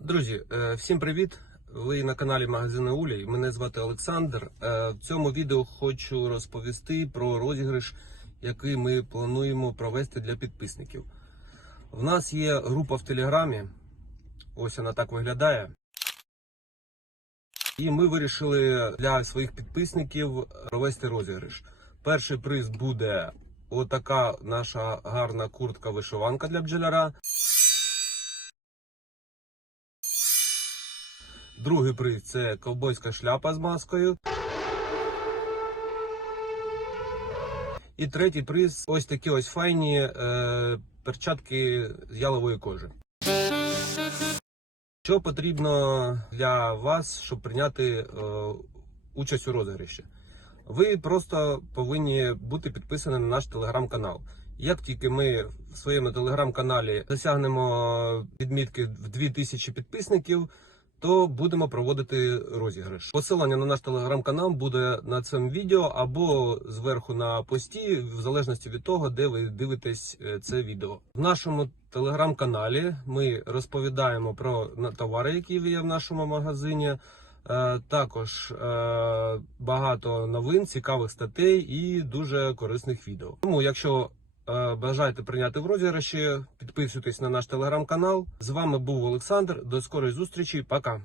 Друзі, е, всім привіт! Ви на каналі Магазини Улій. Мене звати Олександр. Е, В цьому відео хочу розповісти про розіграш, який ми плануємо провести для підписників. В нас є група в Телеграмі. Ось вона так виглядає. І ми вирішили для своїх підписників провести розіграш. Перший приз буде отака наша гарна куртка-вишиванка для бджоляра. Другий приз це ковбойська шляпа з маскою. І третій приз ось такі ось файні е, перчатки з ялової кожи. Що потрібно для вас, щоб прийняти е, участь у розіграші? Ви просто повинні бути підписані на наш телеграм-канал. Як тільки ми в своєму телеграм-каналі досягнемо відмітки в 2000 підписників, то будемо проводити розіграш. Посилання на наш телеграм-канал буде на цьому відео або зверху на пості, в залежності від того, де ви дивитесь е, це відео. В нашому телеграм-каналі ми розповідаємо про товари, які є в нашому магазині. Е, Також е, багато новин, цікавих статей і дуже корисних відео. Тому, якщо е, бажаєте прийняти в розіграші, підписуйтесь на наш телеграм-канал. З вами був Олександр. До скорої зустрічі. Пока.